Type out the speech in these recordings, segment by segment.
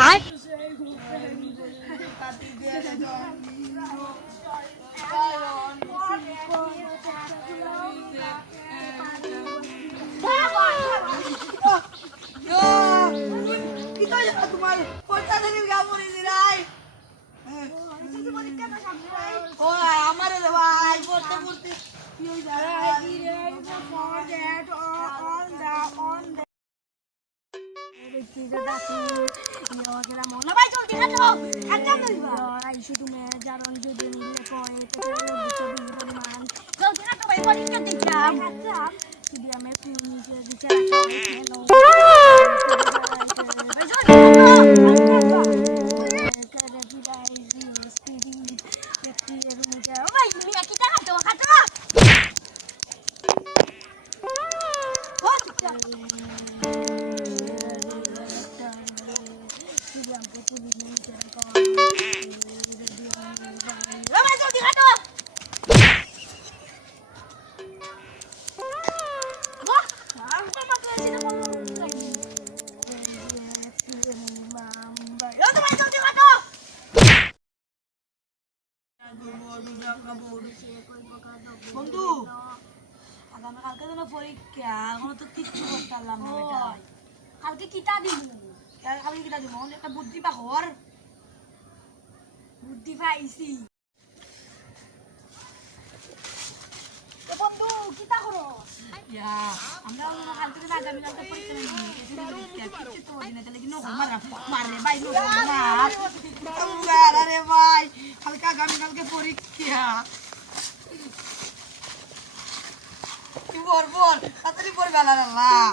আয় তোমার পড়তে দিলি কেমন রাই ও আমার ভাই পড়তে পড়তে কি হই বন্ধু আগামীকালকে যেন পরীক্ষা এখনো তো কিচ্ছু করতে পারলাম না বেটা কালকে কিতা দিব কালকে কিতা দিব একটা বুদ্ধি বা হর বুদ্ধি পাইছি বন্ধু কিতা করো আমরা কালকে আগামীকালকে পরীক্ষা নিই কিচ্ছু তো দিনে তাহলে কি নকল মারে ভাই আরে ভাই কালকে আগামীকালকে পরীক্ষা বল তাড়াতাড়ি পড়বে আল্লাহ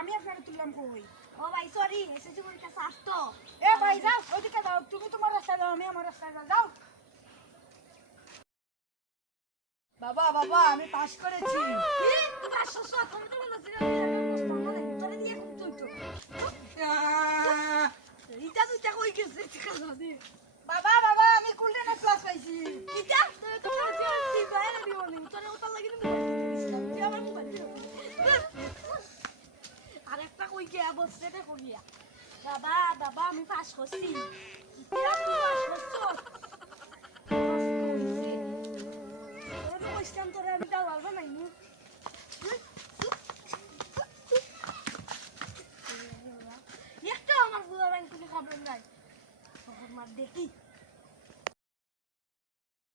আমি আপনার তুললাম কই ও ভাই সরি এসএসসি পরীক্ষা সাফ তো এ ভাই যাও ওদিকে যাও তুমি তোমার রাস্তায় যাও আমি আমার রাস্তায় যাও বাবা বাবা আমি পাস করেছি কি তুই পাস করছ তুমি তো বলছিস তোরে দিয়ে খুব চলতো ইটা তুই কই গেছিস ঠিক আছে বাবা বাবা আমি কুলডেনে ক্লাস পাইছি ইটা তুই তো বলছিস বাইরে দিও নি তোরে ওটা লাগি না তুই আমার মোবাইল আরেকটা কই গিয়া বসতে দেখো গিয়া বাবা বাবা আমি পাস করছি ইটা তুই পাস করছ তোরে আমি দাও আলবা নাই নি একটা আমার বুড়া ব্যাংক থেকে খবর নাই খবর মার দেখি